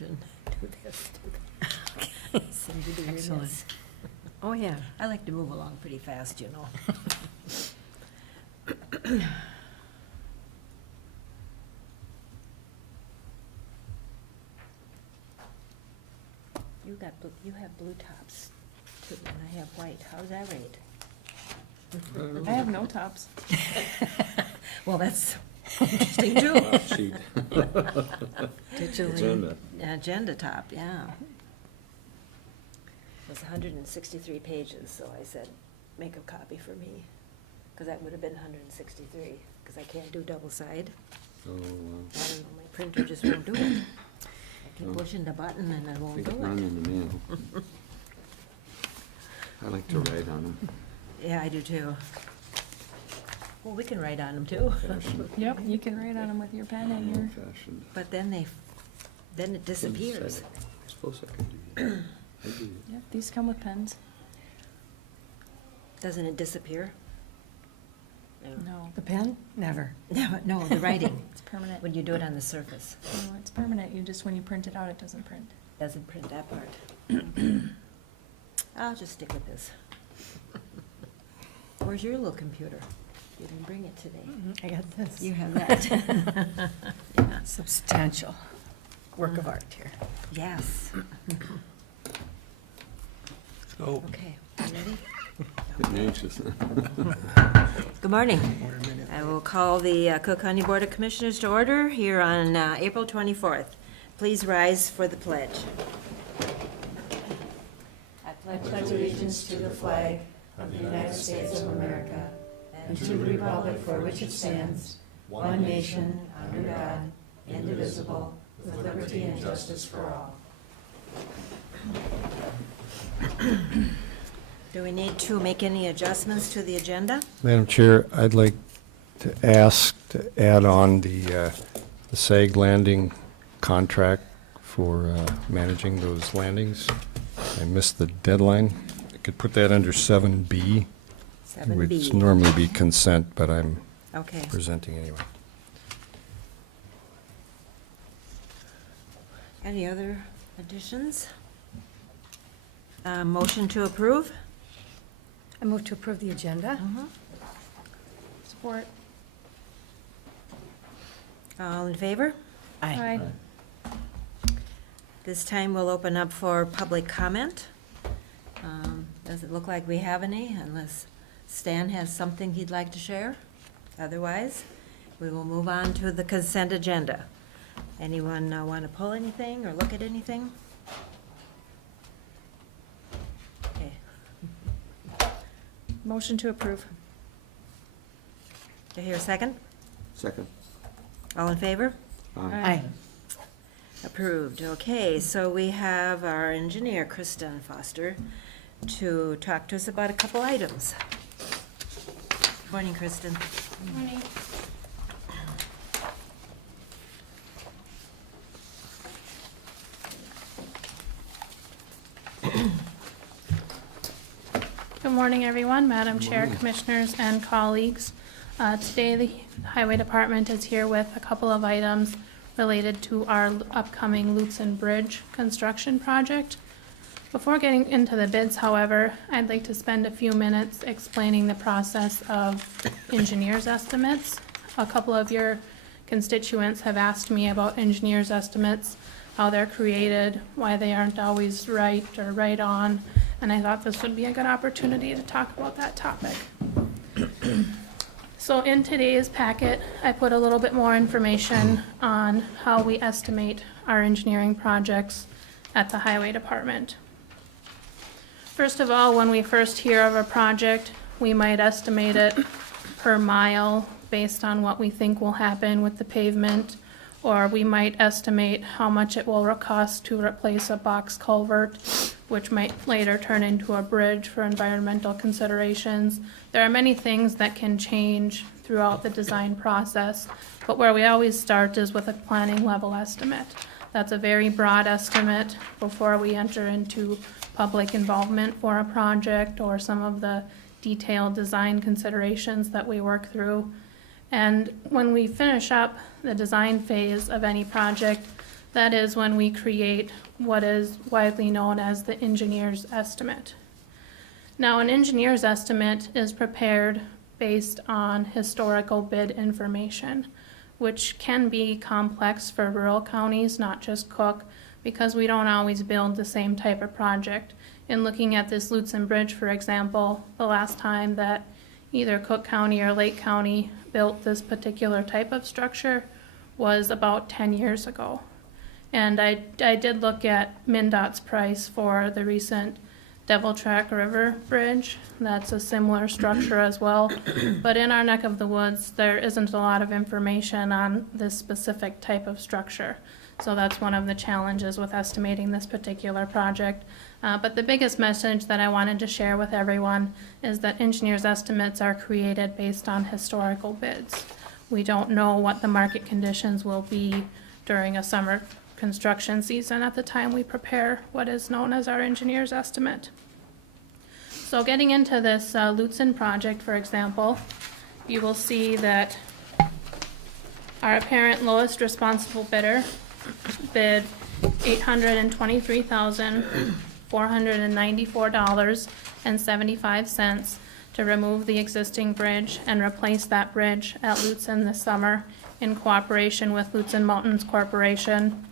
motion. Do this, do that. Cindy, do your Excellent. miss. Oh, yeah. I like to move along pretty fast, you know. You have blue tops too, and I have white. How's that rate? I have no tops. Well, that's interesting too. Sheet. Digitally. Agenda. Agenda top, yeah. It was 163 pages, so I said, make a copy for me, because that would have been 163, because I can't do double side. Oh, wow. I don't know, my printer just won't do it. I keep Oh. pushing the button and it I won't think do it run it. in the mail. I like to write on them. Yeah, I do too. Well, we can write on them too, Fashioned. Yep, you can write on them with your pen and your, Fashioned. but then it disappears. I suppose I could do that. I do. yep, these come with pens. Doesn't it disappear? No, The pen? Never. No, the writing, it's permanent. when you do it on the surface. No, it's permanent. You just, when you print it out, it doesn't print. Doesn't print that part. I'll just stick with this. Where's your little computer? You didn't bring it today. I got this. You have that. Yeah. Substantial work of art here. Yes. Oh, Okay, you ready? getting anxious. Good morning. I will call the Cook County Board of Commissioners to order here on April 24th. Please rise for the pledge. I pledge allegiance to the flag of the United States of America and to the republic for which it stands, one nation, under God, indivisible, with liberty and justice for all. Do we need to make any adjustments to the agenda? Madam Chair, I'd like to ask to add on the SAG landing contract for managing those landings. I missed the deadline. I could put that under 7B. It would 7B. normally be consent, but I'm Okay. presenting anyway. Any other additions? Motion to approve? I move to approve the agenda. Support. All in favor? Aye. This time we'll open up for public comment. Does it look like we have any, unless Stan has something he'd like to share? Otherwise, we will move on to the consent agenda. Anyone want to pull anything or look at anything? Okay. Motion to approve. Do I hear a second? Second. All in favor? Aye. Approved. Okay, so we have our engineer, Kristen Foster, to talk to us about a couple items. Morning, Kristen. Morning. Good morning, everyone, Madam Chair, Commissioners, and colleagues. Today, the Highway Department is here with a couple of items related to our upcoming Lutzen Bridge construction project. Before getting into the bids, however, I'd like to spend a few minutes explaining the process of engineers' estimates. A couple of your constituents have asked me about engineers' estimates, how they're created, why they aren't always right or right on, and I thought this would be a good opportunity to talk about that topic. So in today's packet, I put a little bit more information on how we estimate our engineering projects at the Highway Department. First of all, when we first hear of a project, we might estimate it per mile based on what we think will happen with the pavement, or we might estimate how much it will cost to replace a box culvert, which might later turn into a bridge for environmental considerations. There are many things that can change throughout the design process, but where we always start is with a planning level estimate. That's a very broad estimate before we enter into public involvement for a project or some of the detailed design considerations that we work through. And when we finish up the design phase of any project, That is when we create what is widely known as the engineer's estimate. Now, an engineer's estimate is prepared based on historical bid information, which can be complex for rural counties, not just Cook, because we don't always build the same type of project. In looking at this Lutzen Bridge, for example, the last time that either Cook County or Lake County built this particular type of structure was about 10 years ago. And I did look at MnDOT's price for the recent Devil Track River Bridge. That's a similar structure as well. But in our neck of the woods, there isn't a lot of information on this specific type of structure. So that's one of the challenges with estimating this particular project. But the biggest message that I wanted to share with everyone is that engineers' estimates are created based on historical bids. We don't know what the market conditions will be during a summer construction season at the time we prepare what is known as our engineer's estimate. So getting into this Lutzen project, for example, you will see that our apparent lowest responsible bidder bid $823,494.75 to remove the existing bridge and replace that bridge at Lutzen this summer in cooperation with Lutzen Mountains Corporation.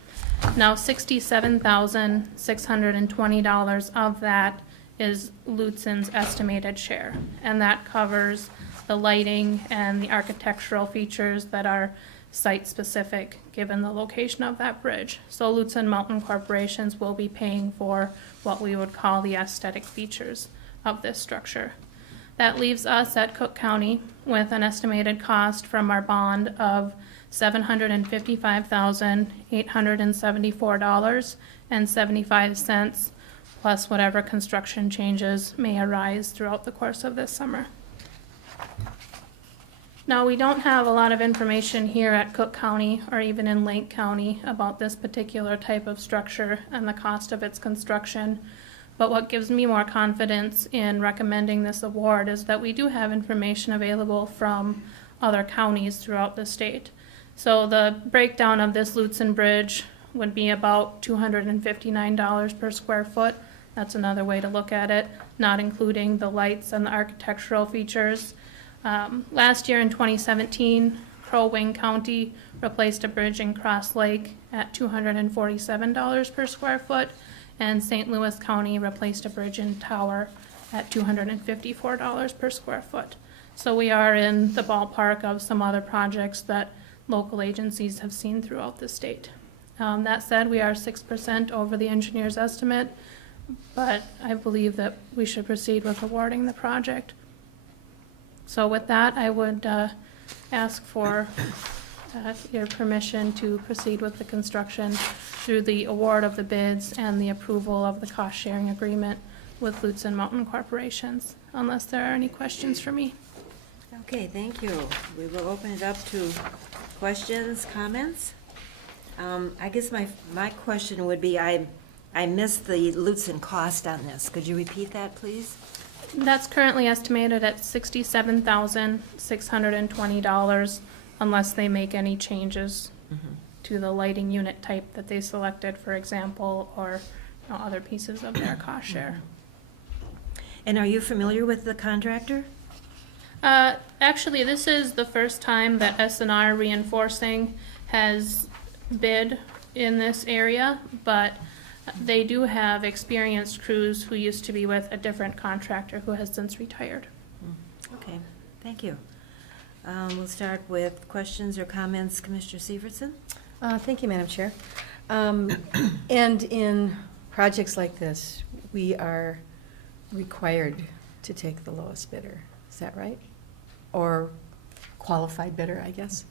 Now, $67,620 of that is Lutzen's estimated share, and that covers the lighting and the architectural features that are site-specific given the location of that bridge. So Lutzen Mountain Corporations will be paying for what we would call the aesthetic features of this structure. That leaves us at Cook County with an estimated cost from our bond of $755,874.75, plus whatever construction changes may arise throughout the course of this summer. Now, we don't have a lot of information here at Cook County or even in Lake County about this particular type of structure and the cost of its construction. But what gives me more confidence in recommending this award is that we do have information available from other counties throughout the state. So the breakdown of this Lutzen Bridge would be about $259 per square foot. That's another way to look at it, not including the lights and the architectural features. Last year in 2017, Crow Wing County replaced a bridge in Cross Lake at $247 per square foot, and St. Louis County replaced a bridge in Tower at $254 per square foot. So we are in the ballpark of some other projects that local agencies have seen throughout the state. That said, we are 6% over the engineer's estimate, but I believe that we should proceed with awarding the project. So with that, I would ask for your permission to proceed with the construction through the award of the bids and the approval of the cost-sharing agreement with Lutzen Mountain Corporations, unless there are any questions for me. Okay, thank you. We will open it up to questions, comments. I guess my question would be, I missed the Lutzen cost on this. Could you repeat that, please? That's currently estimated at $67,620 unless they make any changes to the lighting unit type that they selected, for example, or other pieces of their cost share. And are you familiar with the contractor? Actually, this is the first time that S&R Reinforcing has bid in this area, but they do have experienced crews who used to be with a different contractor who has since retired. Okay, thank you. We'll start with questions or comments. Commissioner Severson? Thank you, Madam Chair. And in projects like this, we are required to take the lowest bidder. Is that right? Or qualified bidder, I guess?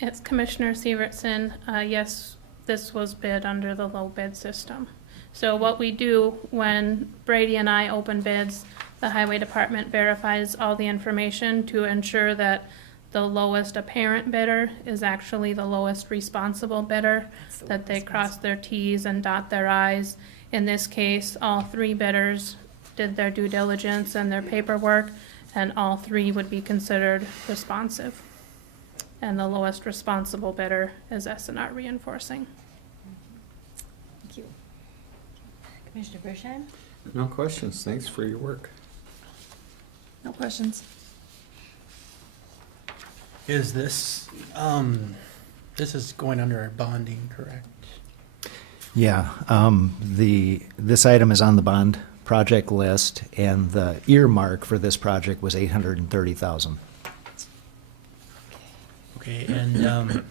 It's Commissioner Severson. Yes, this was bid under the low bid system. So what we do when Brady and I open bids, the Highway Department verifies all the information to ensure that the lowest apparent bidder is actually the lowest responsible bidder, that they cross their T's and dot their I's. In this case, all three bidders did their due diligence and their paperwork, and all three would be considered responsive. And the lowest responsible bidder is S&R Reinforcing. Commissioner Bershheim? No questions. Thanks for your work. No questions. Is this, this is going under our bonding, correct? Yeah, this item is on the bond project list, and the earmark for this project was $830,000. Okay, and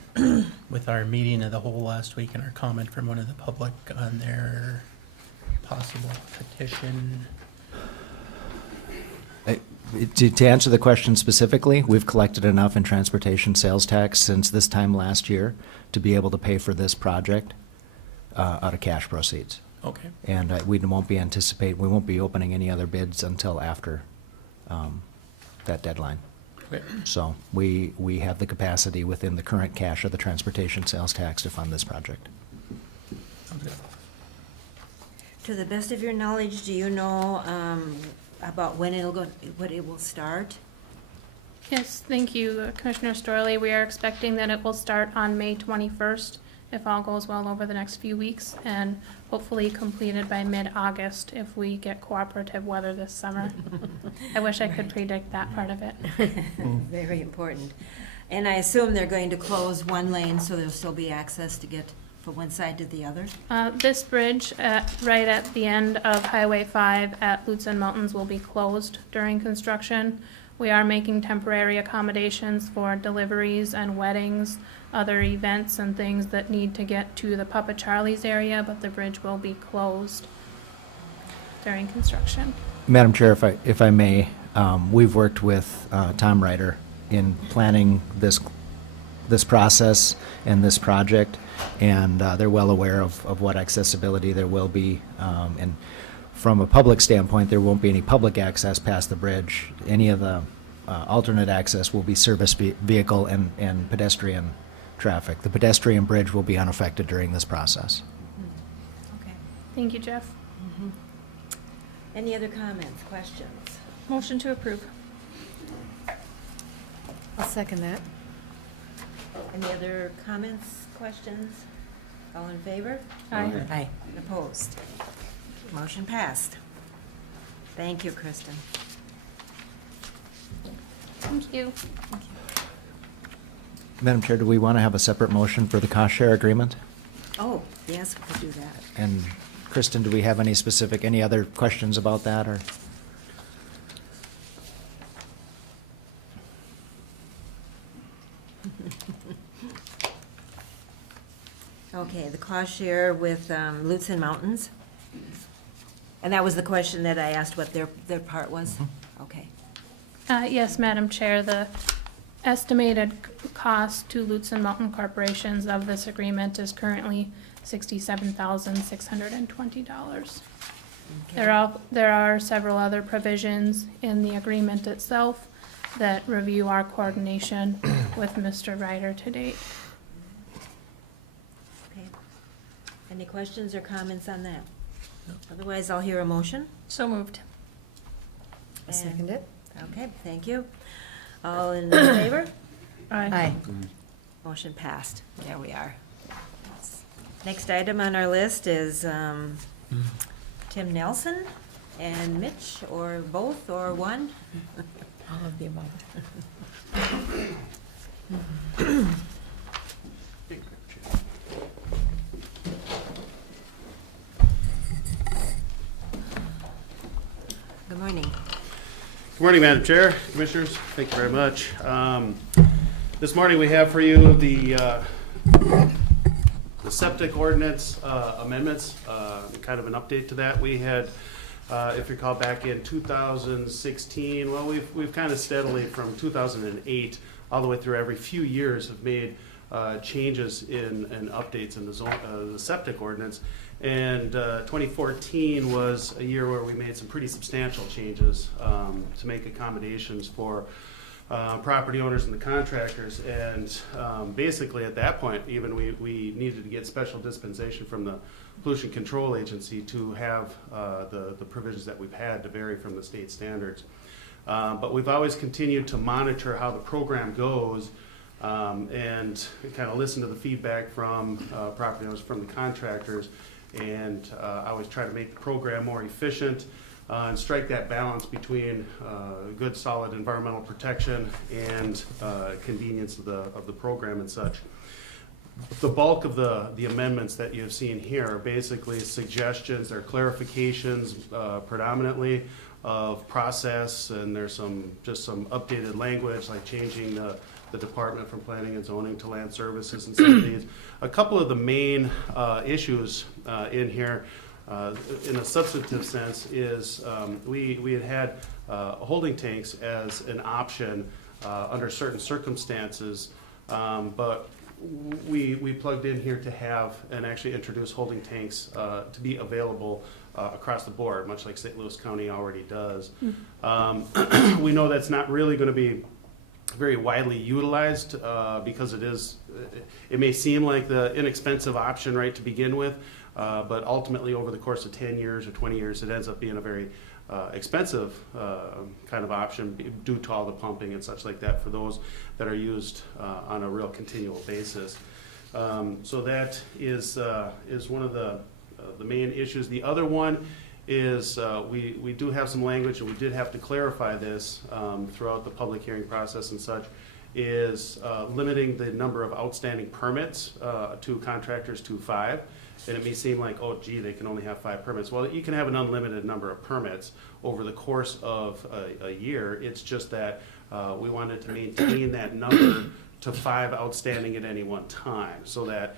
with our meeting of the whole last week and our comment from one of the public on their possible petition, To answer the question specifically, we've collected enough in transportation sales tax since this time last year to be able to pay for this project out of cash proceeds. okay, And we won't be opening any other bids until after that deadline. okay, So we have the capacity within the current cash of the transportation sales tax to fund this project. sounds good. To the best of your knowledge, do you know about when when it will start? Yes, thank you, Commissioner Storley. We are expecting that it will start on May 21st, if all goes well over the next few weeks, and hopefully completed by mid-August if we get cooperative weather this summer. I wish I could predict that part of it. Very important. And I assume they're going to close one lane, so there'll still be access to get from one side to the other? This bridge, right at the end of Highway 5 at Lutsen Mountains, will be closed during construction. We are making temporary accommodations for deliveries and weddings, other events and things that need to get to the Papa Charlie's area, but the bridge will be closed during construction. Madam Chair, if I may, we've worked with Tom Ryder in planning this process and this project, and they're well aware of what accessibility there will be. And from a public standpoint, there won't be any public access past the bridge. Any of the alternate access will be service vehicle and pedestrian traffic. The pedestrian bridge will be unaffected during this process. Okay. Thank you, Jeff. Any other comments, questions? Motion to approve. I'll second that. Any other comments, questions? All in favor? Aye. Aye. Opposed? Motion passed. Thank you, Kristen. Thank you. Madam Chair, do we want to have a separate motion for the cost share agreement? Oh, yes, we could do that. And Kristen, do we have any other questions about that, or? Okay, the cost share with Lutsen Mountains. And that was the question that I asked what their part was? Okay. Yes, Madam Chair, the estimated cost to Lutsen Mountain Corporations of this agreement is currently $67,620. There are several other provisions in the agreement itself that review our coordination with Mr. Ryder to date. Okay. Any questions or comments on that? Otherwise, I'll hear a motion. So moved. I'll second it. Okay, thank you. All in favor? Aye. Motion passed. There we are. Next item on our list is Tim Nelson and Mitch, or both, or one. All of the above. Good morning. Good morning, Madam Chair, Commissioners. Thank you very much. This morning we have for you the septic ordinance amendments, kind of an update to that. We had, if you recall, back in 2016, well, we've kind of steadily from 2008 all the way through every few years have made changes and updates in the septic ordinance. And 2014 was a year where we made some pretty substantial changes to make accommodations for property owners and the contractors. And basically at that point, even we needed to get special dispensation from the Pollution Control Agency to have the provisions that we've had to vary from the state standards. But we've always continued to monitor how the program goes and kind of listen to the feedback from property owners, from the contractors, and I always try to make the program more efficient and strike that balance between good, solid environmental protection and convenience of the program and such. The bulk of the amendments that you've seen here are basically suggestions, they're clarifications predominantly of process, and there's just some updated language, like changing the department from planning and zoning to land services and some of these. A couple of the main issues in here, in a substantive sense, is we had holding tanks as an option under certain circumstances, but we plugged in here to have and actually introduce holding tanks to be available across the board, much like St. Louis County already does. We know that's not really going to be very widely utilized because it may seem like the inexpensive option right to begin with, but ultimately over the course of 10 years or 20 years, it ends up being a very expensive kind of option due to all the pumping and such like that for those that are used on a real continual basis. So that is one of the main issues. The other one is we do have some language, and we did have to clarify this throughout the public hearing process and such, is limiting the number of outstanding permits to contractors to 5. And it may seem like, oh, gee, they can only have 5 permits. Well, you can have an unlimited number of permits over the course of a year. It's just that we wanted to maintain that number to 5 outstanding at any one time, so that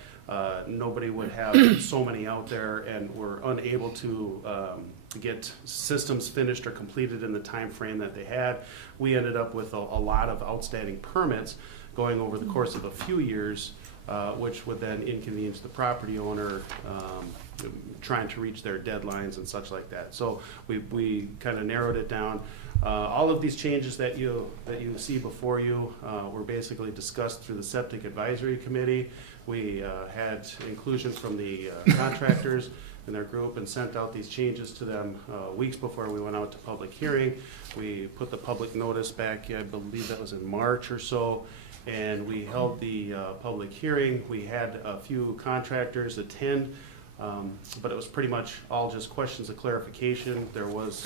nobody would have so many out there and were unable to get systems finished or completed in the time frame that they had. We ended up with a lot of outstanding permits going over the course of a few years, which would then inconvenience the property owner trying to reach their deadlines and such like that. So we kind of narrowed it down. All of these changes that you see before you were basically discussed through the Septic Advisory Committee. We had inclusion from the contractors and their group and sent out these changes to them weeks before we went out to public hearing. We put the public notice back, I believe that was in March or so, and we held the public hearing. We had a few contractors attend, but it was pretty much all just questions of clarification. There was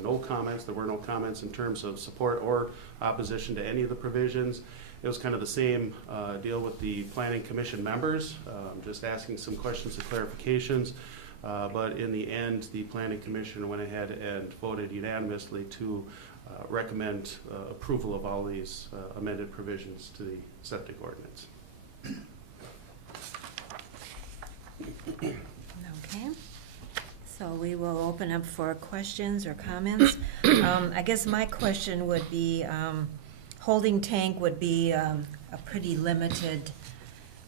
no comments. There were no comments in terms of support or opposition to any of the provisions. It was kind of the same deal with the Planning Commission members, just asking some questions of clarifications. But in the end, the Planning Commission went ahead and voted unanimously to recommend approval of all these amended provisions to the septic ordinance. Okay, so we will open up for questions or comments. I guess my question would be, holding tank would be a pretty limited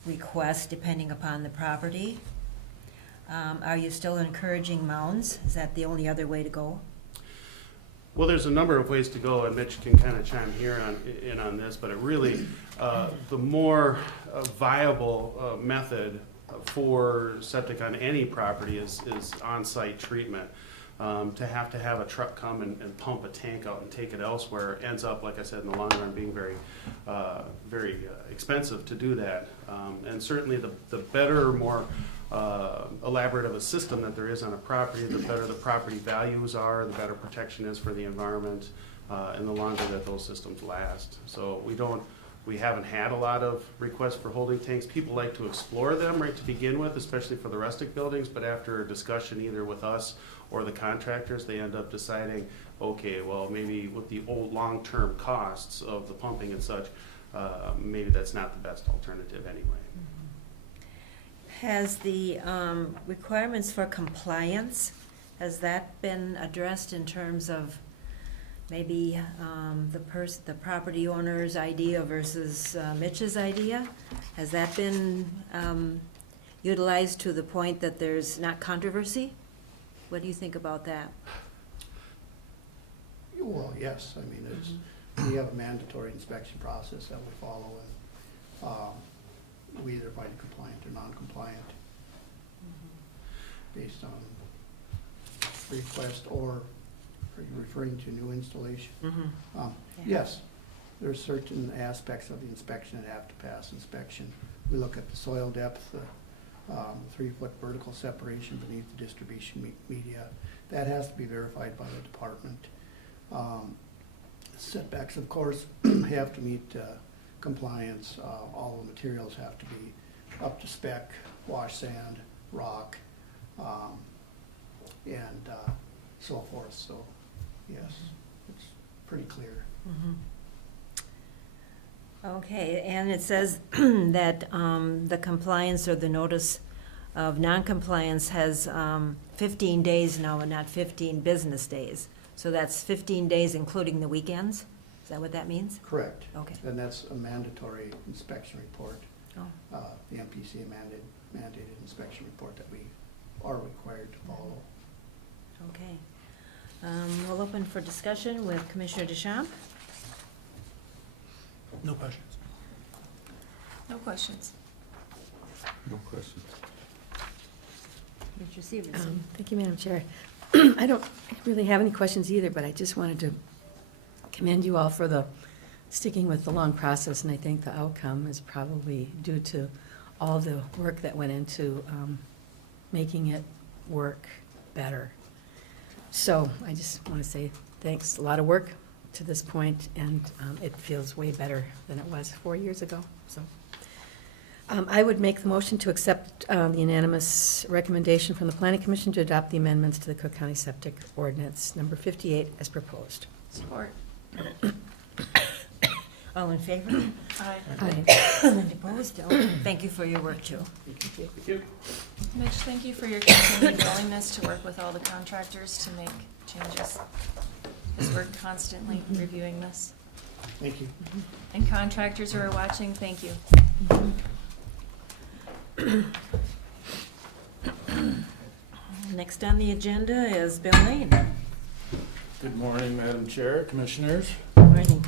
request depending upon the property. Are you still encouraging mounds? Is that the only other way to go? Well, there's a number of ways to go, and Mitch can kind of chime in on this, but it really, the more viable method for septic on any property is on-site treatment. To have a truck come and pump a tank out and take it elsewhere ends up, like I said, in the long run being very, very expensive to do that. And certainly the better, more elaborate of a system that there is on a property, the better the property values are, the better protection is for the environment, and the longer that those systems last. So we haven't had a lot of requests for holding tanks. People like to explore them right to begin with, especially for the rustic buildings, but after a discussion either with us or the contractors, they end up deciding, okay, well, maybe with the old long-term costs of the pumping and such, maybe that's not the best alternative anyway. Has the requirements for compliance, has that been addressed in terms of maybe the property owner's idea versus Mitch's idea? Has that been utilized to the point that there's not controversy? What do you think about that? Well, yes, I mean, we have a mandatory inspection process that we follow, and we either find compliant or non-compliant based on request, or are you referring to new installation? Yes, there's certain aspects of the inspection that have to pass inspection. We look at the soil depth, 3-foot vertical separation beneath the distribution media. That has to be verified by the department. Setbacks, of course, have to meet compliance. All the materials have to be up to spec, wash sand, rock, and so forth. So, yes, it's pretty clear. Okay, and it says that the compliance or the notice of noncompliance has 15 days now and not 15 business days. So that's 15 days including the weekends? Is that what that means? Correct. Okay. And that's a mandatory inspection report. Oh. The MPC mandated inspection report that we are required to follow. Okay. We'll open for discussion with Commissioner Deschamps. No questions. No questions. No questions. Mr. Severson. Thank you, Madam Chair. I don't really have any questions either, but I just wanted to commend you all for the sticking with the long process, and I think the outcome is probably due to all the work that went into making it work better. So I just want to say thanks. A lot of work to this point, and it feels way better than it was 4 years ago. So I would make the motion to accept the unanimous recommendation from the Planning Commission to adopt the amendments to the Cook County Septic Ordinance number 58 as proposed. Support. All in favor? Aye. Aye. Any opposed? Oh, thank you for your work, too. Thank you. Mitch, thank you for your continued willingness to work with all the contractors to make changes. As we're constantly reviewing this. Thank you. And contractors who are watching, thank you. Next on the agenda is Bill Lane. Good morning, Madam Chair, Commissioners. Good morning.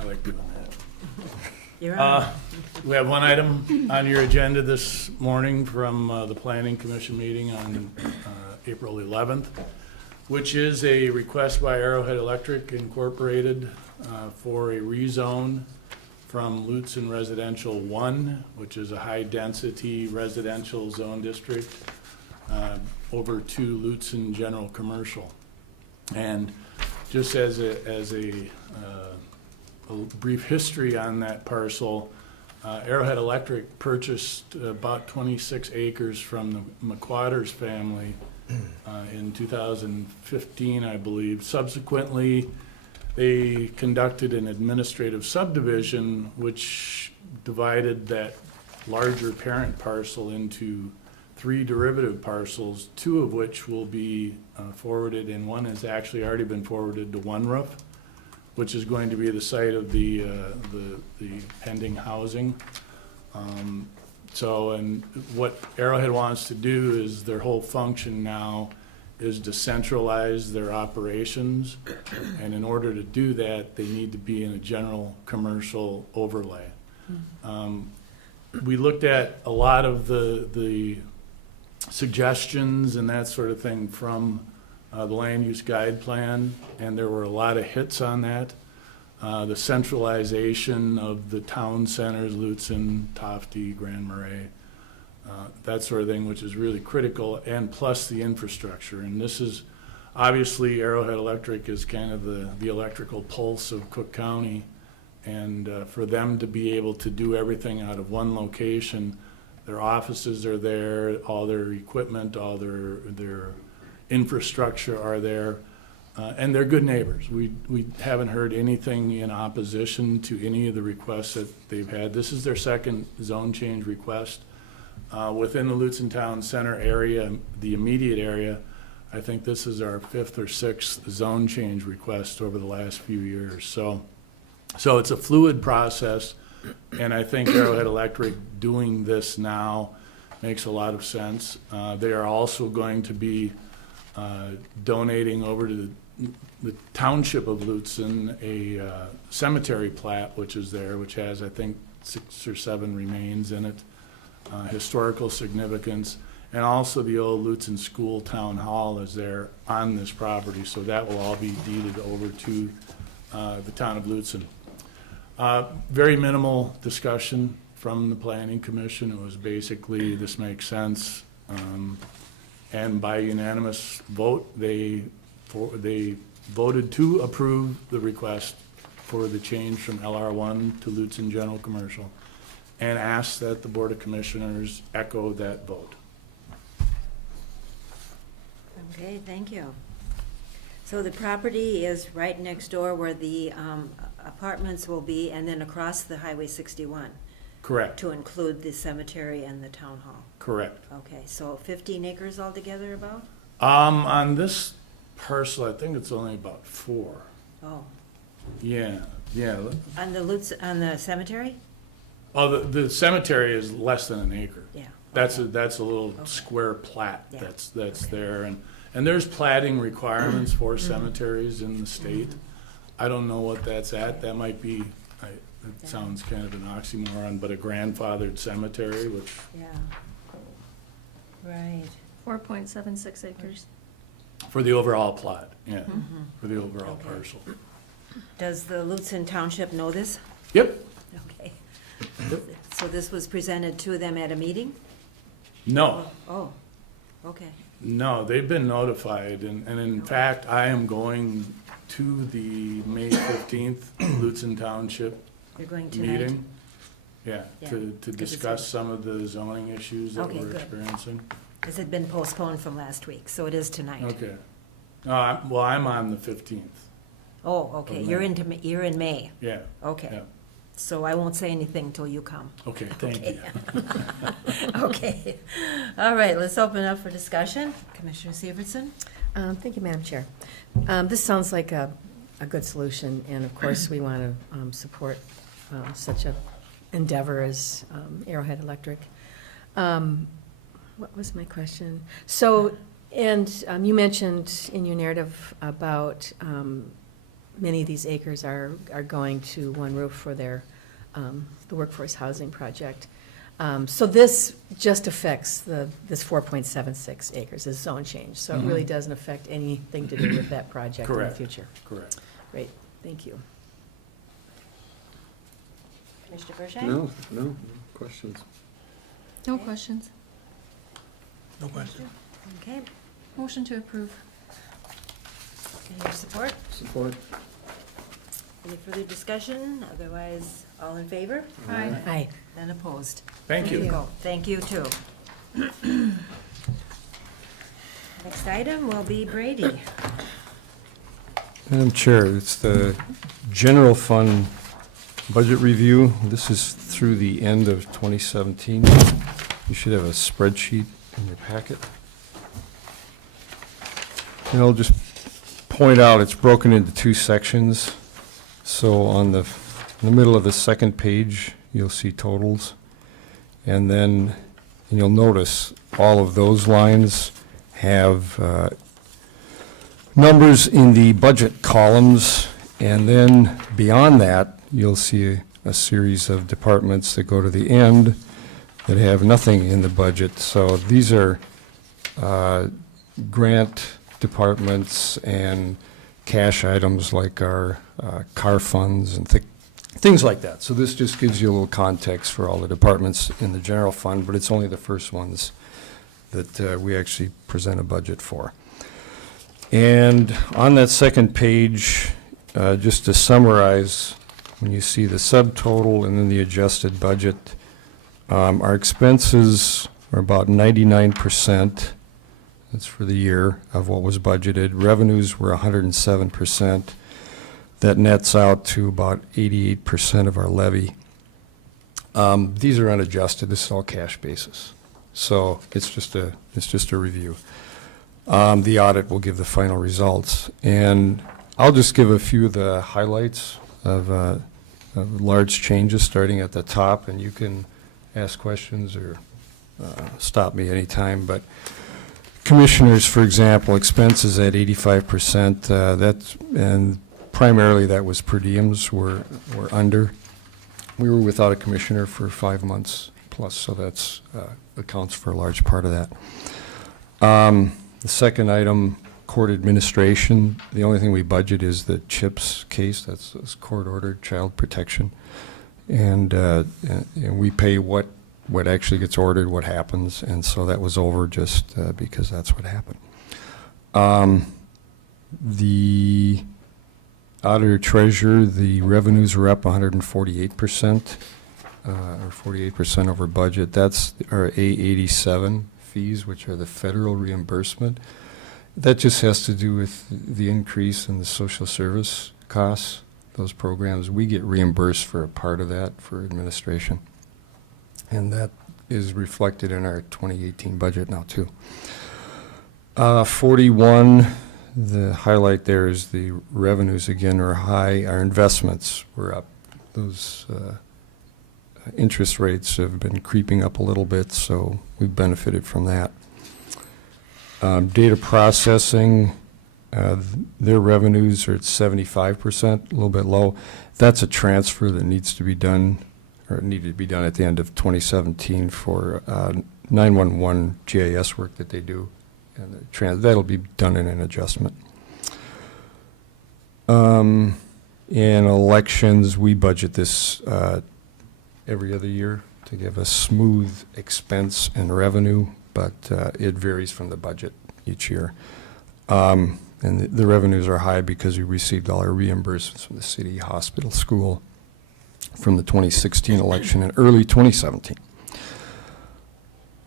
I like doing that. You're on. We have one item on your agenda this morning from the Planning Commission meeting on April 11th, which is a request by Arrowhead Electric Incorporated for a rezone from Lutzen Residential 1, which is a high-density residential zone district, over to Lutzen General Commercial. And just as a brief history on that parcel, Arrowhead Electric purchased about 26 acres from the McQuatters family in 2015, I believe. Subsequently, they conducted an administrative subdivision which divided that larger parent parcel into 3 derivative parcels, 2 of which will be forwarded, and one has actually already been forwarded to One Roof, which is going to be the site of the pending housing. And what Arrowhead wants to do is their whole function now is to centralize their operations, and in order to do that, they need to be in a general commercial overlay. We looked at a lot of the suggestions and that sort of thing from the land use guide plan, and there were a lot of hits on that. The centralization of the town centers, Lutzen, Tofte, Grand Marais, that sort of thing, which is really critical, and plus the infrastructure. And this is, obviously, Arrowhead Electric is kind of the electrical pulse of Cook County, and for them to be able to do everything out of one location, their offices are there, all their equipment, all their infrastructure are there, and they're good neighbors. We haven't heard anything in opposition to any of the requests that they've had. This is their second zone change request. Within the Lutzen Town Center area, the immediate area, I think this is our 5th or 6th zone change request over the last few years. So it's a fluid process, and I think Arrowhead Electric doing this now makes a lot of sense. They are also going to be donating over to the township of Lutzen a cemetery plat, which is there, which has, I think, 6 or 7 remains in it, historical significance, and also the old Lutzen School Town Hall is there on this property, so that will all be deeded over to the town of Lutzen. Very minimal discussion from the planning commission. It was basically, this makes sense. And by unanimous vote, they voted to approve the request for the change from LR1 to Lutzen General Commercial, and asked that the Board of Commissioners echo that vote. Okay, thank you. So the property is right next door where the apartments will be, and then across the Highway 61, Correct, to include the cemetery and the town hall. correct. Okay, so 15 acres altogether about? On this parcel, I think it's only about 4. Oh, Yeah. on the cemetery? Oh, the cemetery is less than an acre. Yeah. That's okay. that's a little Okay. square plat Yeah. that's Okay. there, and there's platting requirements for cemeteries in the state. I don't know what that's at. That might be, it sounds kind of an oxymoron, but a grandfathered cemetery, which, Yeah. Right. 4.76 acres. for the overall plot, yeah, Mhm. for the overall Okay. parcel. Does the Lutzen Township know this? Yep, Okay. So this was presented to them at a meeting? no, Oh, okay. no, they've been notified, and in fact, I am going to the May 15th Lutzen Township You're going tonight? meeting. Yeah, Yeah, to good to discuss see. some of the zoning issues that Okay, we're good. experiencing. This had been postponed from last week, so it is tonight. Okay. Well, I'm on the 15th, Oh, okay, Of you're May. you're in May, yeah, okay. yeah. So I won't say anything till you come. Okay, thank you. Okay. All right, let's open up for discussion. Commissioner Severson? Thank you, Madam Chair. This sounds like a good solution, and of course, we want to support such a endeavor as Arrowhead Electric. What was my question? So, and you mentioned in your narrative about many of these acres are going to One Roof for their, the workforce housing project. So this just affects this 4.76 acres, this zone change. So it really doesn't affect anything to do with that project in the Correct. future. Correct. Great, thank you. Commissioner Bershine? No questions. No questions. No question. Okay, Motion to approve. and your support? Support. Any further discussion? Otherwise, all in favor? Aye. Aye. None opposed? Thank you. Go. Thank you, too. Next item will be Brady. Madam Chair, it's the general fund budget review. This is through the end of 2017. You should have a spreadsheet in your packet. And I'll just point out, it's broken into 2 sections. So on in the middle of the second page, you'll see totals. And then, and you'll notice all of those lines have numbers in the budget columns, and then beyond that, you'll see a series of departments that go to the end that have nothing in the budget. So these are grant departments and cash items like our car funds and things like that. So this just gives you a little context for all the departments in the general fund, but it's only the first ones that we actually present a budget for. And on that second page, just to summarize, when you see the subtotal and then the adjusted budget, our expenses are about 99%. That's for the year of what was budgeted. Revenues were 107%. That nets out to about 88% of our levy. These are unadjusted. This is all cash basis. So it's just a review. The audit will give the final results. And I'll just give a few of the highlights of large changes starting at the top, and you can ask questions or stop me anytime. But commissioners, for example, expenses at 85%, and primarily that was per diems were under. We were without a commissioner for 5 months plus, so that's accounts for a large part of that. The second item, court administration, the only thing we budget is the CHIPS case, that's court-ordered child protection. And we pay what actually gets ordered, what happens, and so that was over just because that's what happened. The auditor treasurer, the revenues were up 148%, or 48% over budget. That's our A87 fees, which are the federal reimbursement. That just has to do with the increase in the social service costs. Those programs, we get reimbursed for a part of that for administration. And that is reflected in our 2018 budget now too. 41, the highlight there is the revenues again are high. Our investments were up. Those interest rates have been creeping up a little bit, so we've benefited from that. Data processing, their revenues are at 75%, a little bit low. That's a transfer that needs to be done, or needed to be done at the end of 2017 for 911 GIS work that they do. And that'll be done in an adjustment. In elections, we budget this every other year to give a smooth expense and revenue, but it varies from the budget each year. And the revenues are high because we received all our reimbursements from the city, hospital, school from the 2016 election and early 2017.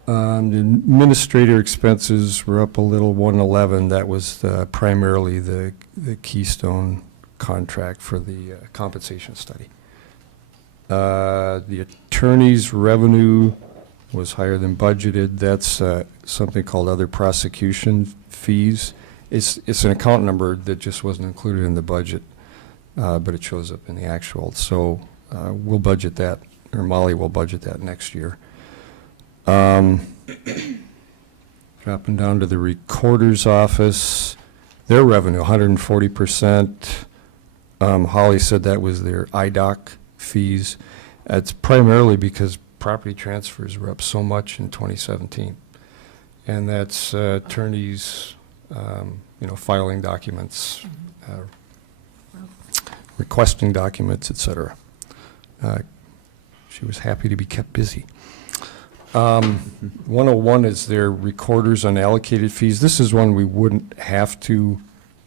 The administrator expenses were up a little, 111. That was primarily the Keystone contract for the compensation study. The attorney's revenue was higher than budgeted. That's something called other prosecution fees. It's an account number that just wasn't included in the budget, but it shows up in the actual. So we'll budget that, or Molly will budget that next year. Dropping down to the recorder's office, their revenue, 140%. Holly said that was their IDOC fees. It's primarily because property transfers were up so much in 2017. And that's attorneys, filing documents, requesting documents, etc. She was happy to be kept busy. 101 is their recorders unallocated fees. This is one we wouldn't have to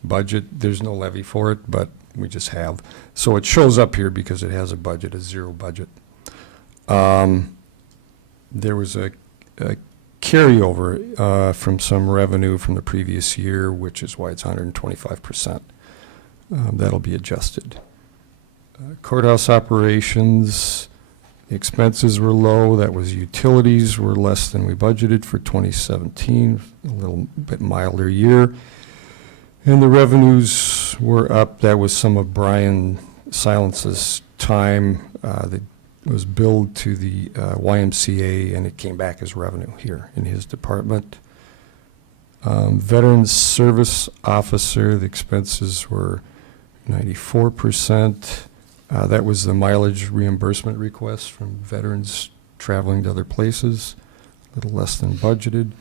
budget. There's no levy for it, but we just have. So it shows up here because it has a budget, a zero budget. There was a carryover from some revenue from the previous year, which is why it's 125%. That'll be adjusted. Courthouse operations, the expenses were low. That was utilities were less than we budgeted for 2017, a little bit milder year. And the revenues were up. That was some of Brian Silence's time that was billed to the YMCA, and it came back as revenue here in his department. Veterans Service Officer, the expenses were 94%. That was the mileage reimbursement request from veterans traveling to other places, a little less than budgeted.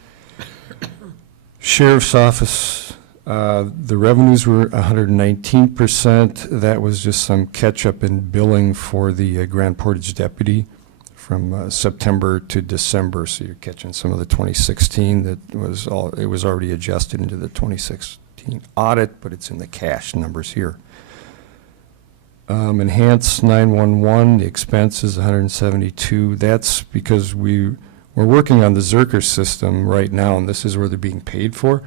Sheriff's Office, the revenues were 119%. That was just some catch-up in billing for the Grand Portage deputy from September to December. So you're catching some of the 2016 that was it was already adjusted into the 2016 audit, but it's in the cash numbers here. Enhanced 911, the expense is 172. That's because we're working on the Zerker system right now, and this is where they're being paid for.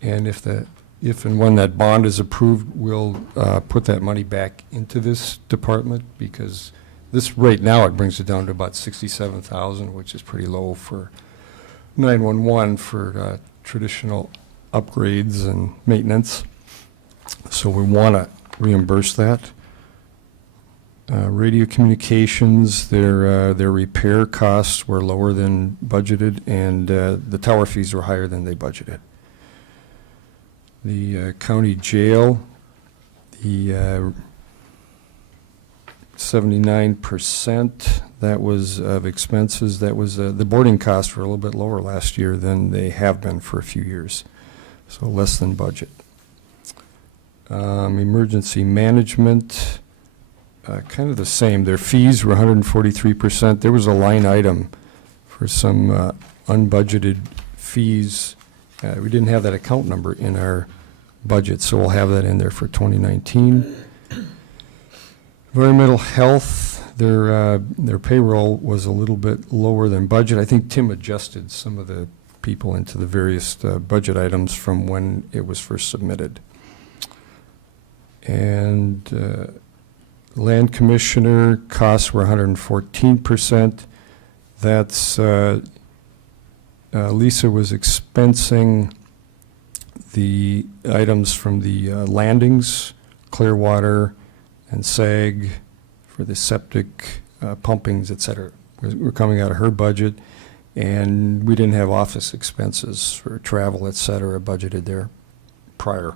And if and when that bond is approved, we'll put that money back into this department, because this right now it brings it down to about 67,000, which is pretty low for 911 for traditional upgrades and maintenance. So we want to reimburse that. Radio communications, their repair costs were lower than budgeted, and the tower fees were higher than they budgeted. The county jail, the 79% that was of expenses. That was the boarding costs were a little bit lower last year than they have been for a few years. so less than budget. Emergency management, kind of the same. Their fees were 143%. There was a line item for some unbudgeted fees. We didn't have that account number in our budget, so we'll have that in there for 2019. Environmental health, their payroll was a little bit lower than budget. I think Tim adjusted some of the people into the various budget items from when it was first submitted. And land commissioner costs were 114%. That's Lisa was expensing the items from the landings, Clearwater and SAG for the septic pumpings, et cetera. We're coming out of her budget, and we didn't have office expenses for travel, et cetera, budgeted there prior.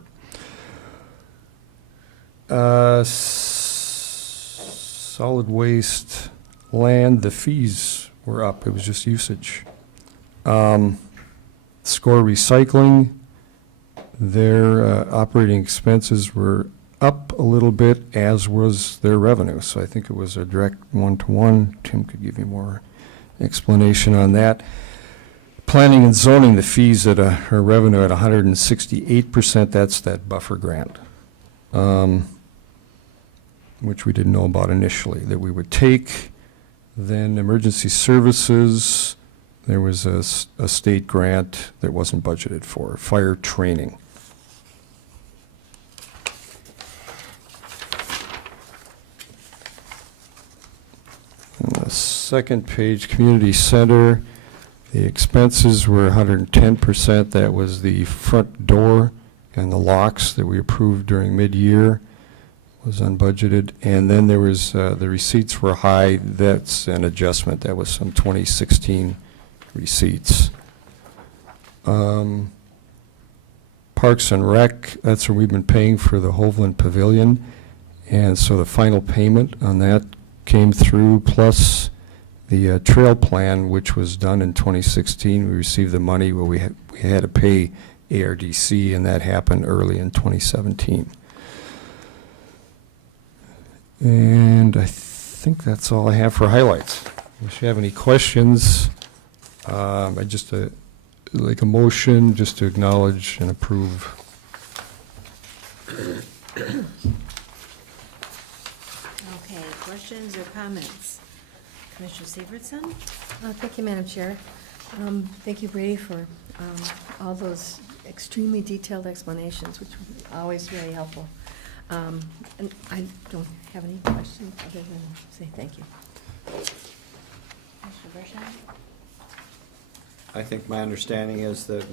Solid waste land, the fees were up. It was just usage. Score Recycling, their operating expenses were up a little bit, as was their revenue. So I think it was a direct one-to-one. Tim could give you more explanation on that. Planning and zoning, the fees at her revenue at 168%. That's that buffer grant, which we didn't know about initially that we would take. Then emergency services, there was a state grant that wasn't budgeted for. Fire training. On the second page, community center, the expenses were 110%. That was the front door and the locks that we approved during mid-year, was unbudgeted. And then there was, the receipts were high. That's an adjustment. That was some 2016 receipts. Parks and Rec, that's where we've been paying for the Hovland Pavilion. And so the final payment on that came through, plus the trail plan, which was done in 2016. We received the money where we had to pay ARDC, and that happened early in 2017. And I think that's all I have for highlights. If you have any questions, I just like a motion just to acknowledge and approve. Okay, questions or comments? Commissioner Severson? Thank you, Madam Chair. Thank you, Brady, for all those extremely detailed explanations, which were always very helpful. And I don't have any questions other than say thank you. Commissioner Bershon? I think my understanding is that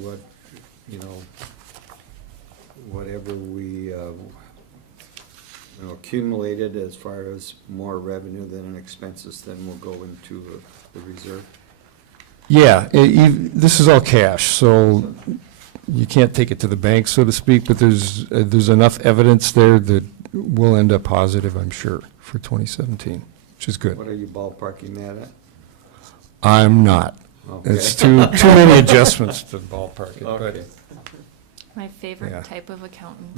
whatever we accumulated as far as more revenue than expenses, then will go into the reserve. Yeah, this is all cash, so you can't take it to the bank, so to speak, but there's enough evidence there that we'll end up positive, I'm sure, for 2017, which is good. What are you ballparking that at? I'm not. Okay. It's too many adjustments to ballpark it, Okay. but My favorite Yeah. type of accountant.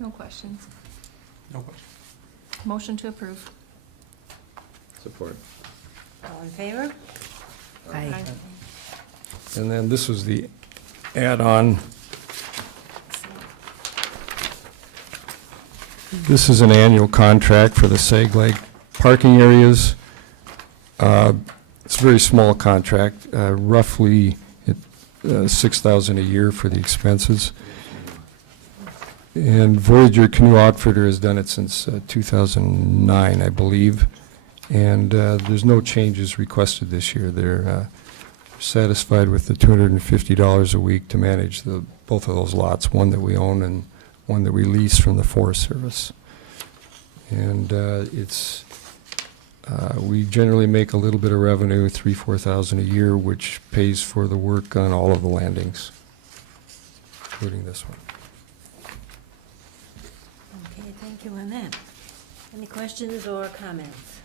No questions. No question. Motion to approve. Support. All in favor? Aye. and then this was the add-on. This is an annual contract for the Sag Lake parking areas. It's a very small contract, roughly $6,000 a year for the expenses. And Voyager Canoe Outfitter has done it since 2009, I believe. And there's no changes requested this year. They're satisfied with the $250 a week to manage both of those lots, one that we own and one that we lease from the Forest Service. And we generally make a little bit of revenue, $3,000-4,000 a year, which pays for the work on all of the landings, including this one. Okay, thank you on that. Any questions or comments?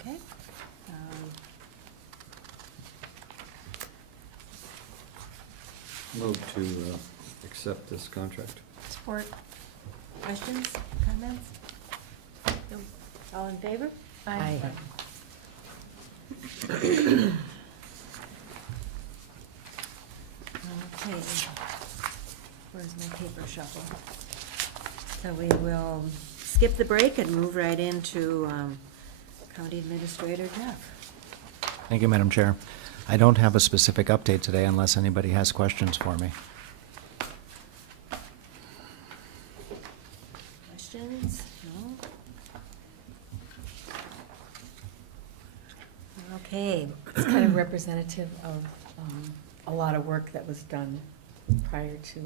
Okay. Move to accept this contract. Support. Questions, comments? No. All in favor? Aye. Okay. Where's my paper shuffle? So we will skip the break and move right into County Administrator Jeff. Thank you, Madam Chair. I don't have a specific update today unless anybody has questions for me. Questions? No? Okay. It's kind of representative of a lot of work that was done prior to,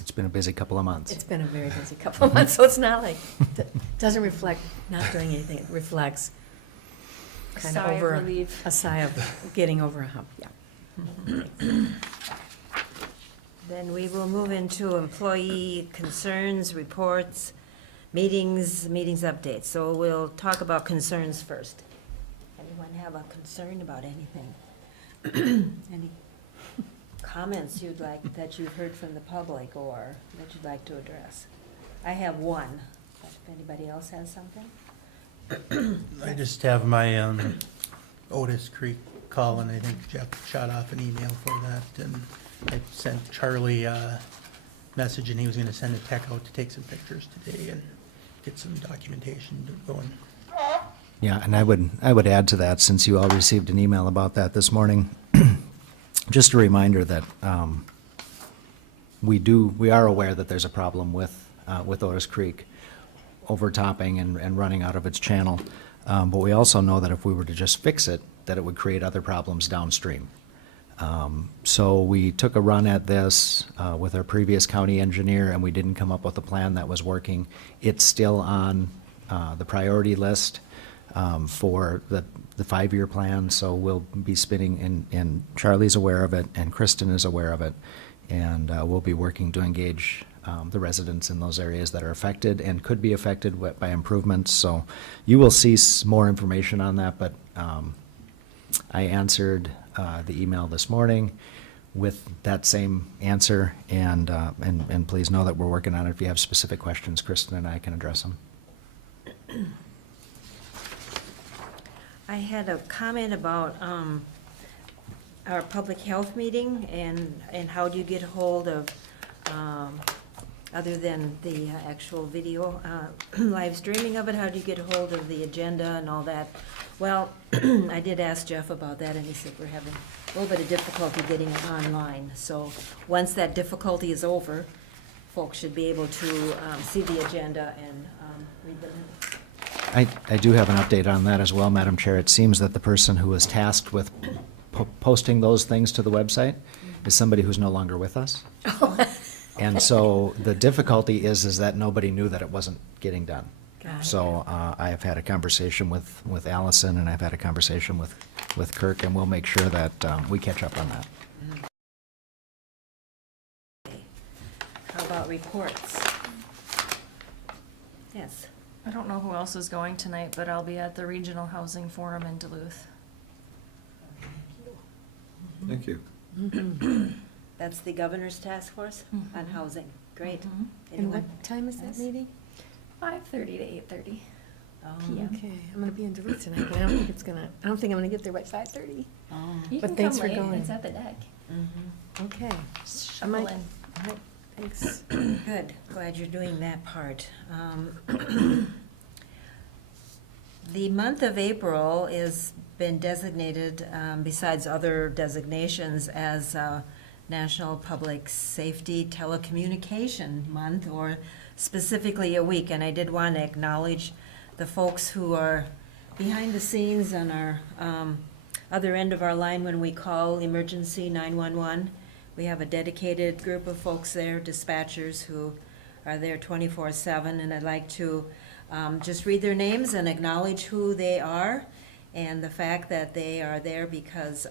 It's been a busy couple of months. it's been a very busy couple of months, so it's not like, it doesn't reflect not doing anything, it reflects kind of Sigh of over, relief. a sigh of getting over a hump, yeah. Then we will move into employee concerns, reports, meetings updates. So we'll talk about concerns first. Anyone have a concern about anything? Any comments you'd like, that you've heard from the public or that you'd like to address? I have one, but if anybody else has something? I just have my Otis Creek call, and I think Jeff shot off an email for that, and I sent Charlie a message, and he was gonna send a tech out to take some pictures today and get some documentation going. Yeah, and I would add to that, since you all received an email about that this morning, just a reminder that we are aware that there's a problem with Otis Creek overtopping and running out of its channel. But we also know that if we were to just fix it, that it would create other problems downstream. So we took a run at this with our previous county engineer, and we didn't come up with a plan that was working. It's still on the priority list for the 5-year plan, so we'll be spinning, and Charlie's aware of it, and Kristen is aware of it, and we'll be working to engage the residents in those areas that are affected and could be affected by improvements. So you will see more information on that, but I answered the email this morning with that same answer, and please know that we're working on it. If you have specific questions, Kristen and I can address them. I had a comment about our public health meeting and how do you get hold of, other than the actual video, live streaming of it, how do you get hold of the agenda and all that? Well, I did ask Jeff about that, and he said we're having a little bit of difficulty getting it online. So once that difficulty is over, folks should be able to see the agenda and read the minutes. I do have an update on that as well, Madam Chair. It seems that the person who was tasked with posting those things to the website is somebody who's no longer with us. And so the difficulty is that nobody knew that it wasn't getting done. Got it. So I have had a conversation with Allison, and I've had a conversation with Kirk, and we'll make sure that we catch up on that. How about reports? Yes. I don't know who else is going tonight, but I'll be at the Regional Housing Forum in Duluth. Thank you. That's the Governor's Task Force on Housing. Great. Mhm. And Anyone? what time is that Yes. meeting? 5:30 to 8:30. Um, Okay, I'm gonna be in Duluth tonight, but I don't think I'm gonna get there by 5:30. oh, You But can thanks come for late, going. it's at the deck. mhm. Okay, Just I shuffle might- in. all right, thanks. Good, glad you're doing that part. The month of April is been designated, besides other designations, as National Public Safety Telecommunication Month, or specifically a week. And I did want to acknowledge the folks who are behind the scenes on our other end of our line when we call emergency 911. We have a dedicated group of folks there, dispatchers, who are there 24/7, and I'd like to just read their names and acknowledge who they are and the fact that they are there because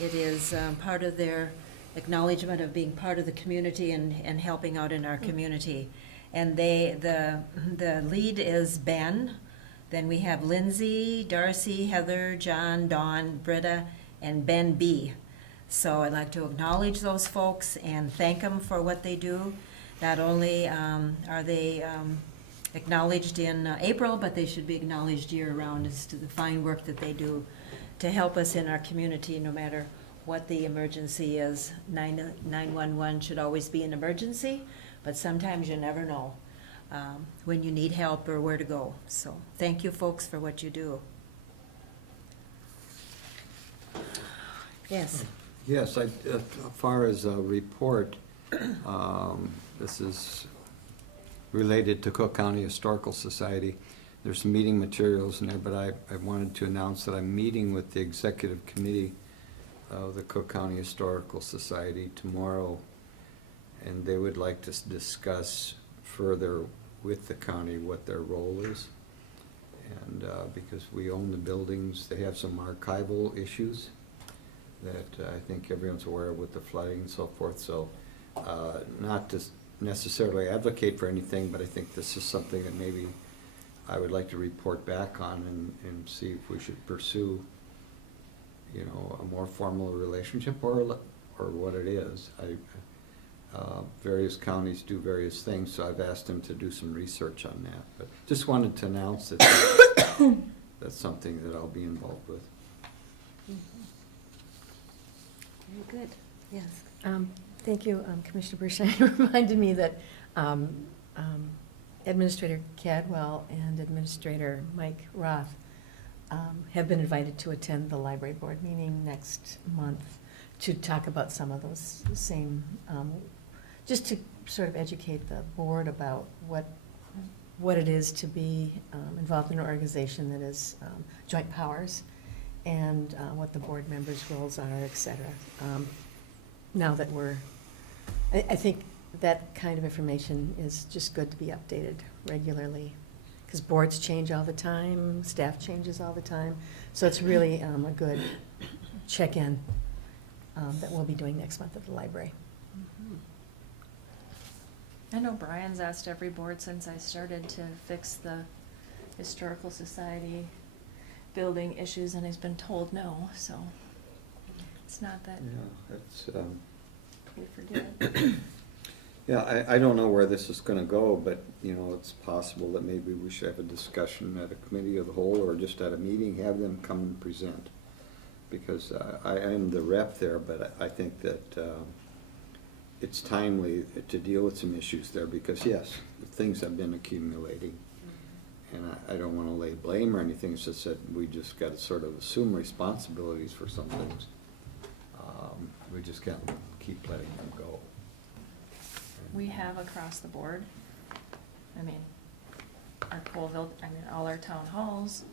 it is part of their acknowledgement of being part of the community and helping out in our community. And the lead is Ben. Then we have Lindsay, Darcy, Heather, John, Dawn, Britta, and Ben B. So I'd like to acknowledge those folks and thank them for what they do. Not only are they acknowledged in April, but they should be acknowledged year-round as to the fine work that they do to help us in our community, no matter what the emergency is. 911 should always be an emergency, but sometimes you never know when you need help or where to go. So thank you, folks, for what you do. Yes. Yes, as far as a report, this is related to Cook County Historical Society. There's some meeting materials in there, but I wanted to announce that I'm meeting with the executive committee of the Cook County Historical Society tomorrow, and they would like to discuss further with the county what their role is. And because we own the buildings, they have some archival issues that I think everyone's aware of with the flooding and so forth. So not to necessarily advocate for anything, but I think this is something that maybe I would like to report back on and see if we should pursue, you know, a more formal relationship or what it is. Various counties do various things, so I've asked them to do some research on that. But just wanted to announce that that's something that I'll be involved with. Very good. Yes. Thank you, Commissioner Bershine. You reminded me that Administrator Cadwell and Administrator Mike Roth have been invited to attend the library board meeting next month to talk about some of those same, just to sort of educate the board about what it is to be involved in an organization that is joint powers, and what the board members' roles are, et cetera. Now that I think that kind of information is just good to be updated regularly, because boards change all the time, staff changes all the time, so it's really a good check-in that we'll be doing next month at the library. I know Brian's asked every board since I started to fix the Historical Society building issues, and he's been told no, so it's not that Yeah, it's, we forget. yeah, I don't know where this is gonna go, but, you know, it's possible that maybe we should have a discussion at a committee of the whole or just at a meeting, have them come and present. Because I am the rep there, but I think that it's timely to deal with some issues there, because yes, things have been accumulating. And I don't want to lay blame or anything, it's just that we just got to sort of assume responsibilities for some things. We just can't keep letting them go. We have across the board, I mean, our Colville, all our town halls,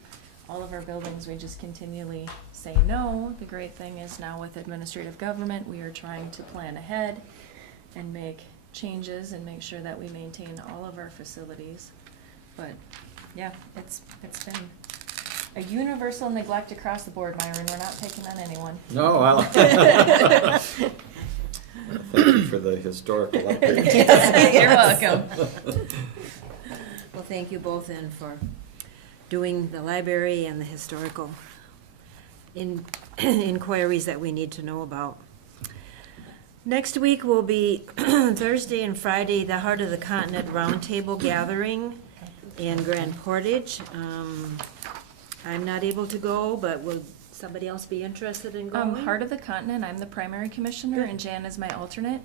all of our buildings, we just continually say no. The great thing is now with administrative government, we are trying to plan ahead and make changes and make sure that we maintain all of our facilities. But yeah, it's been a universal neglect across the board, Myron. We're not picking on anyone. No, well. Thank you for the historical update. You're welcome. Well, thank you both then for doing the library and the historical inquiries that we need to know about. Next week will be Thursday and Friday, the Heart of the Continent Roundtable Gathering in Grand Portage. I'm not able to go, but will somebody else be interested in going? Heart of the Continent, I'm the primary commissioner and Jan is my alternate.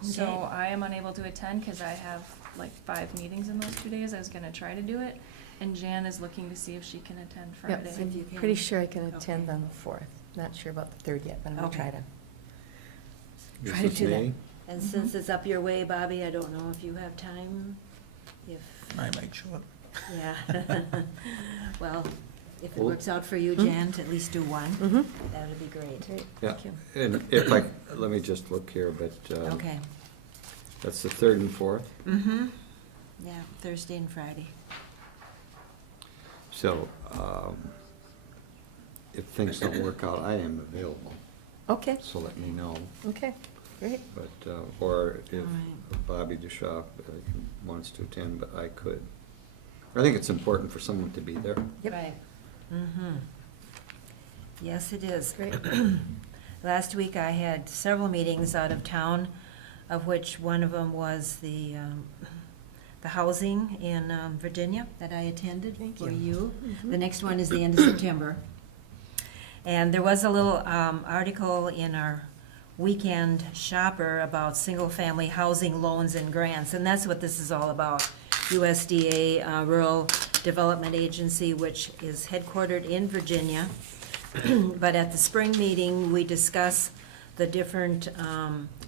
So Okay. I am unable to attend because I have like 5 meetings in those 2 days. I was gonna try to do it. And Jan is looking to see if she can attend Friday. Yep, If you can. pretty sure I can attend Okay. on the 4th. Not sure about the 3rd yet, but I'm gonna try Okay. to. This Try to is do that. May. And since it's up your way, Bobby, I don't know if you have time, if, I might show up. yeah. Well, if it Well- works out for you, Jan, to at least do one, Mhm. that would be great. Great, Yeah, thank you. and if let me just look here, but Okay. that's the 3rd and 4th. Mm-hmm. Yeah, Thursday and Friday. So if things don't work out, I am available, Okay, so let me know. okay, great. But, or if All right. Bobby DeShaw wants to attend, but I could. I think it's important for someone to be there. Yep. Right. Mm-hmm. Yes, it is. Great. Last week I had several meetings out of town, of which one of them was the housing in Virginia that I attended for you. The next one is the end of September. And there was a little article in our Weekend Shopper about single-family housing loans and grants, and that's what this is all about. USDA, Rural Development Agency, which is headquartered in Virginia. But at the spring meeting, we discuss the different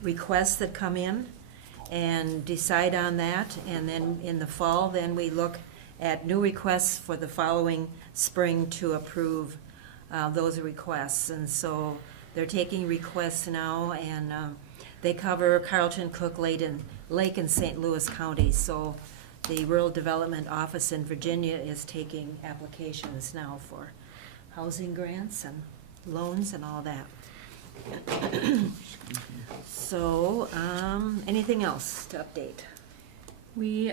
requests that come in and decide on that. And then in the fall, then we look at new requests for the following spring to approve those requests. And so they're taking requests now, and they cover Carlton, Cook, Lake, and St. Louis counties. So the Rural Development Office in Virginia is taking applications now for housing grants and loans and all that. So, anything else to update? We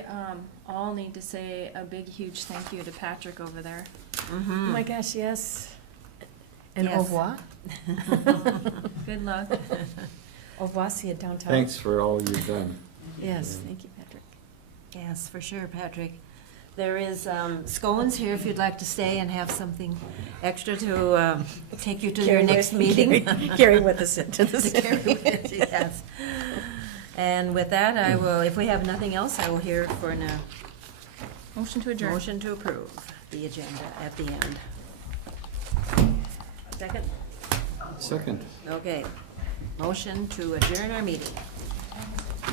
all need to say a big, huge thank you to Patrick over there. Oh my gosh, yes. And au Yes. revoir. Good luck. Au revoir, see you downtown. Thanks for all you've done. Yes, thank you, Patrick. Yes, for sure, Patrick. There is scones here if you'd like to stay and have something extra to take you to your next meeting. Carry with us into the To carry city. with you, yes. And with that, I will, if we have nothing else, I will hear for a Motion to adjourn. motion to approve the agenda at the end. Second? Second. Okay. Motion to adjourn our meeting.